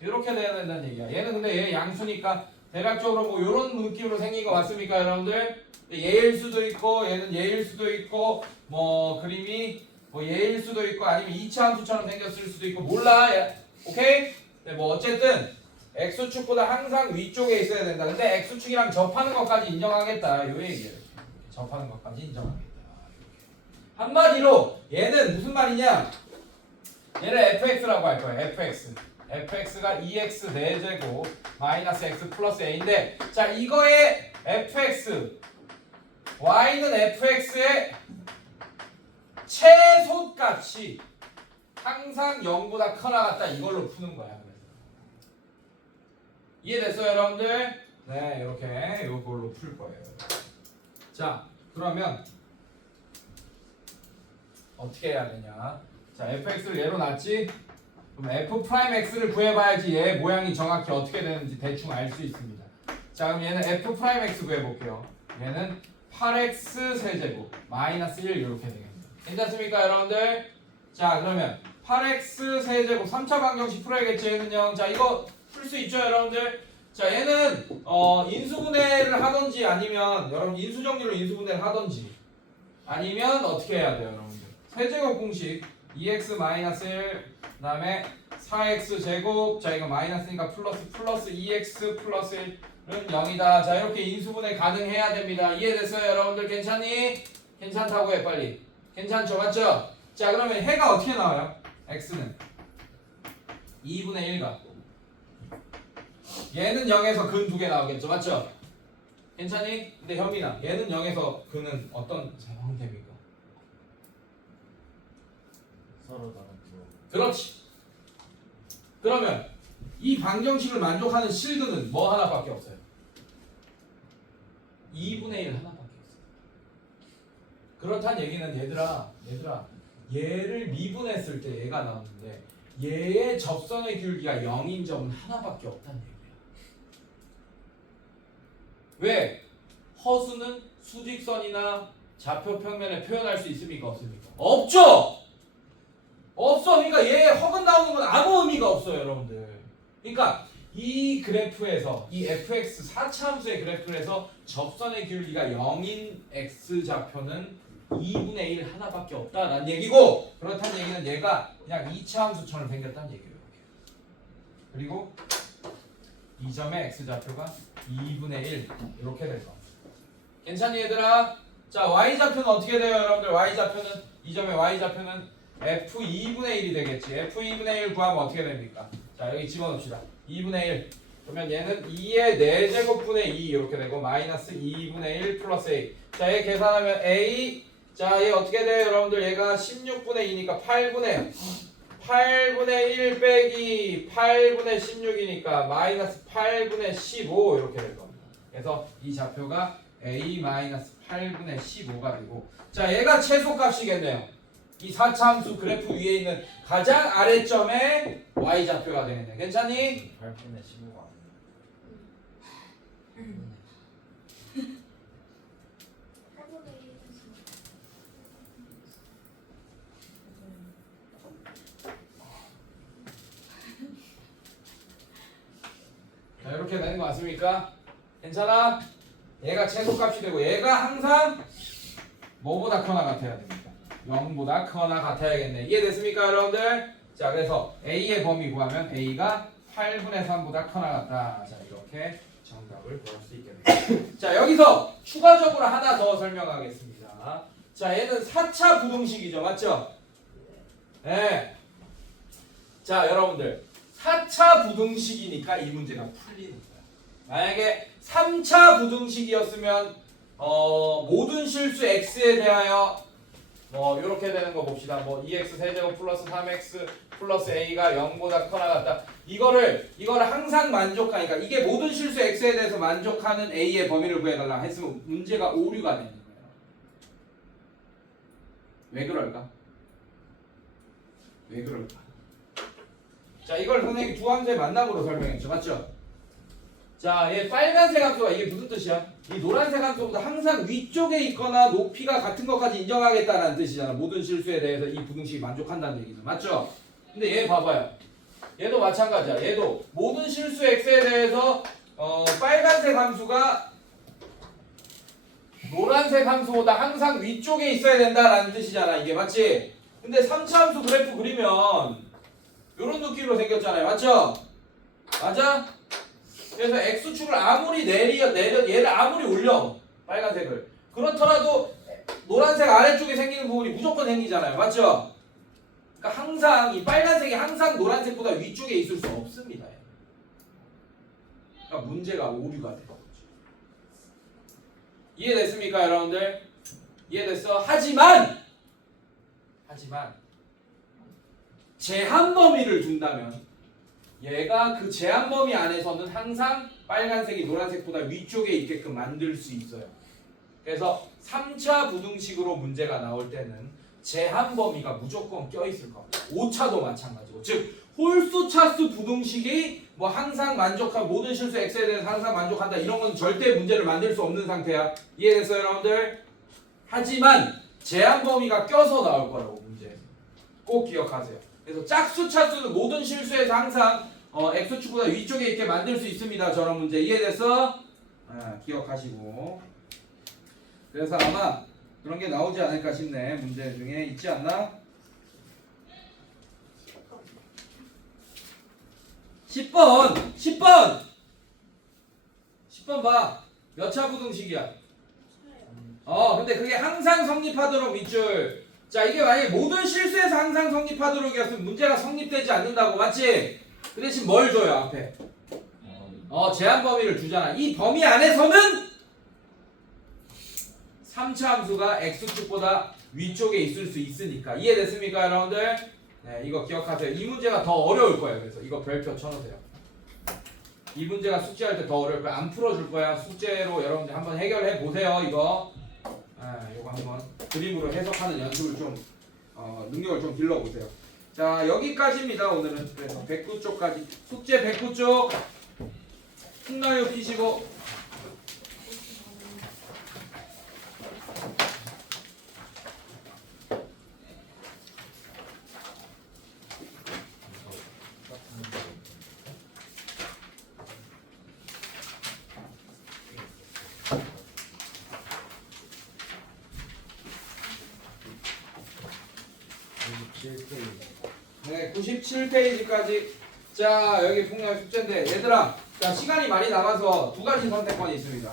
이렇게 돼야 된다는 얘기야. 얘는 근데 얘 양수니까 대략적으로 뭐 이런 느낌으로 생긴 거 맞습니까 여러분들? 얘일 수도 있고 얘는 얘일 수도 있고 뭐 그림이 뭐 얘일 수도 있고 아니면 2차 함수처럼 생겼을 수도 있고 몰라. 오케이? 네, 뭐 어쨌든 x축보다 항상 위쪽에 있어야 된다. 근데 x축이랑 접하는 것까지 인정하겠다 요 얘기예요. 접하는 것까지 인정하겠다. 한마디로 얘는 무슨 말이냐? 얘를 fx라고 할 거야. fx가 2x 4제곱 마이너스 x 플러스 a인데 자 이거의 fx y는 fx의 최소값이 항상 0보다 커나 같다 이걸로 푸는 거야. 그래서 이해됐어요 여러분들? 네 이렇게 이걸로 풀 거예요. 자 그러면 어떻게 해야 되냐? 자 fx를 얘로 놨지? 그럼 f 프라임 x를 구해봐야지 얘 모양이 정확히 어떻게 되는지 대충 알 수 있습니다. 자 그럼 얘는 f 프라임 x 구해볼게요. 얘는 8x 세제곱 마이너스 1 이렇게 되겠습니다. 괜찮습니까 여러분들? 자 그러면 8x 세제곱 3차 방정식 풀어야겠죠 얘는요. 자 이거 풀 수 있죠 여러분들? 자 얘는 인수분해를 하던지 아니면 여러분 인수정리로 인수분해를 하던지 아니면 어떻게 해야 돼요, 여러분들? 세제곱 공식 2x-1 그다음에 4x 제곱 자 이거 마이너스니까 플러스 2x 플러스 1은 0이다. 자 이렇게 인수분해 가능해야 됩니다. 이해됐어요, 여러분들? 괜찮니? 괜찮다고 해 빨리. 괜찮죠, 맞죠? 자 그러면 해가 어떻게 나와요? x는 2분의 1 같고 얘는 0에서 근 2개 나오겠죠, 맞죠? 괜찮니? 근데 현민아 얘는 0에서 근은 어떤 형태입니까? 서로 다른 두. 그렇지. 그러면 이 방정식을 만족하는 실근은 뭐 하나밖에 없어요. 2분의 1 하나밖에 없어요. 그렇단 얘기는 얘들아 얘를 미분했을 때 얘가 나오는데 얘의 접선의 기울기가 0인 점은 하나밖에 없다는 얘기야. 왜? 허수는 수직선이나 좌표 평면에 표현할 수 있습니까? 없습니까? 없죠! 없어. 그러니까 얘 허근 나오는 건 아무 의미가 없어요, 여러분들. 그러니까 이 그래프에서 이 fx 4차 함수의 그래프에서 접선의 기울기가 0인 x 좌표는 2분의 1 하나밖에 없다라는 얘기고 그렇다는 얘기는 얘가 그냥 2차 함수처럼 생겼다는 얘기예요. 이렇게. 그리고 이 점의 x 좌표가 2분의 1 이렇게 될 겁니다. 괜찮니 얘들아? 자 y 좌표는 어떻게 돼요, 여러분들? y 좌표는 이 점의 y 좌표는 f2분의 1이 되겠지. f2분의 1 구하면 어떻게 됩니까? 자 여기 집어넣읍시다. 2분의 1 그러면 얘는 2의 4제곱분의 2 이렇게 되고 마이너스 2분의 1 플러스 a. 자 얘 계산하면 a 자 얘 어떻게 돼요, 여러분들? 얘가 16분의 2니까 8분의 1 빼기 8분의 16이니까 마이너스 8분의 15 이렇게 될 겁니다. 그래서 이 좌표가 a 마이너스 8분의 15가 되고 자 얘가 최소값이겠네요. 이 4차 함수 그래프 위에 있는 가장 아래점에 y 좌표가 되겠네. 괜찮니? 8분의 15가 아니에요. 8분의 1은 자 이렇게 되는 거 맞습니까? 괜찮아? 얘가 최소값이 되고 얘가 항상 뭐보다 크거나 같아야 됩니다. 0보다 크거나 같아야겠네. 이해됐습니까, 여러분들? 자 그래서 a의 범위 구하면 a가 8분의 3보다 크거나 같다. 자 이렇게 정답을 구할 수 있겠네요. 자 여기서 추가적으로 하나 더 설명하겠습니다. 자 얘는 4차 부등식이죠, 맞죠? 네. 자 여러분들 4차 부등식이니까 이 문제가 풀리는 거야. 만약에 3차 부등식이었으면 모든 실수 x에 대하여 뭐 이렇게 되는 거 봅시다. 뭐 2x 세제곱 플러스 3x 플러스 a가 0보다 크거나 같다. 이거를 항상 만족하니까 이게 모든 실수 x에 대해서 만족하는 a의 범위를 구해달라 했으면 문제가 오류가 되는 거예요. 왜 그럴까? 왜 그럴까? 자 이걸 선생님이 두 함수의 만남으로 설명했죠, 맞죠? 자, 얘 빨간색 함수가 이게 무슨 뜻이야? 이 노란색 함수보다 항상 위쪽에 있거나 높이가 같은 것까지 인정하겠다는 뜻이잖아. 모든 실수에 대해서 이 부등식이 만족한다는 얘기죠, 맞죠? 근데 얘 봐봐요. 얘도 마찬가지야. 얘도 모든 실수 x에 대해서 빨간색 함수가 노란색 함수보다 항상 위쪽에 있어야 된다라는 뜻이잖아. 이게 맞지? 근데 3차 함수 그래프 그리면 이런 느낌으로 생겼잖아요, 맞죠? 맞아? 그래서 x축을 아무리 내려 얘를 아무리 올려 빨간색을 그렇더라도 노란색 아래쪽에 생기는 부분이 무조건 생기잖아요, 맞죠? 그러니까 항상 이 빨간색이 항상 노란색보다 위쪽에 있을 수 없습니다. 그러니까 문제가 오류가 되는 거죠. 이해됐습니까, 여러분들? 이해됐어? 하지만 제한 범위를 둔다면 얘가 그 제한 범위 안에서는 항상 빨간색이 노란색보다 위쪽에 있게끔 만들 수 있어요. 그래서 3차 부등식으로 문제가 나올 때는 제한 범위가 무조건 껴있을 겁니다. 5차도 마찬가지고 즉 홀수 차수 부등식이 뭐 항상 만족한 모든 실수 x에 대해서 항상 만족한다 이런 건 절대 문제를 만들 수 없는 상태야. 이해됐어요, 여러분들? 하지만 제한 범위가 껴서 나올 거라고 문제에서 꼭 기억하세요. 그래서 짝수 차수는 모든 실수에서 항상 x축보다 위쪽에 있게 만들 수 있습니다. 저런 문제 이해됐어? 기억하시고 그래서 아마 그런 게 나오지 않을까 싶네. 문제 중에 있지 않나? 10번 10번 봐. 몇 차 부등식이야? 근데 그게 항상 성립하도록 밑줄. 자, 이게 만약에 모든 실수에서 항상 성립하도록이었으면 문제가 성립되지 않는다고, 맞지? 그 대신 뭘 줘요, 앞에? 제한 범위를 주잖아. 이 범위 안에서는 3차 함수가 x축보다 위쪽에 있을 수 있으니까. 이해됐습니까, 여러분들? 네, 이거 기억하세요. 이 문제가 더 어려울 거예요. 그래서 이거 별표 쳐놓으세요. 이 문제가 숙제할 때 더 어려울 거야. 안 풀어줄 거야. 숙제로 여러분들 한번 해결해 보세요. 이거 한번 그림으로 해석하는 연습을 좀 능력을 좀 길러보세요. 자, 여기까지입니다. 오늘은. 그래서 109쪽까지 숙제 109쪽 funk나요 피시고. 네, 97페이지까지. 자, 여기 풍량 숙제인데 얘들아, 자, 시간이 많이 남아서 두 가지 선택권이 있습니다.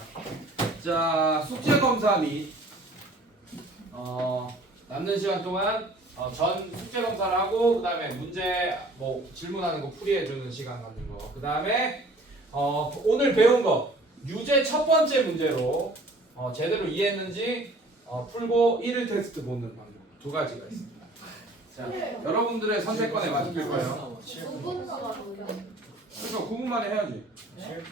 자, 숙제 검사 및 남는 시간 동안 전 숙제 검사를 하고, 그다음에 문제 뭐 질문하는 거 풀이해 주는 시간 갖는 거. 그다음에 오늘 배운 거 유제 첫 번째 문제로 제대로 이해했는지 풀고 1일 테스트 보는 방법. 두 가지가 있습니다. 자, 여러분들의 선택권에 맡길 거예요. 9분 남았어요. 그래서 9분 만에 해야지. 7분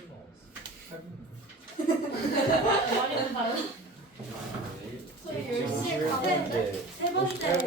많이 다른. 저희 10시에 가는데 세 번째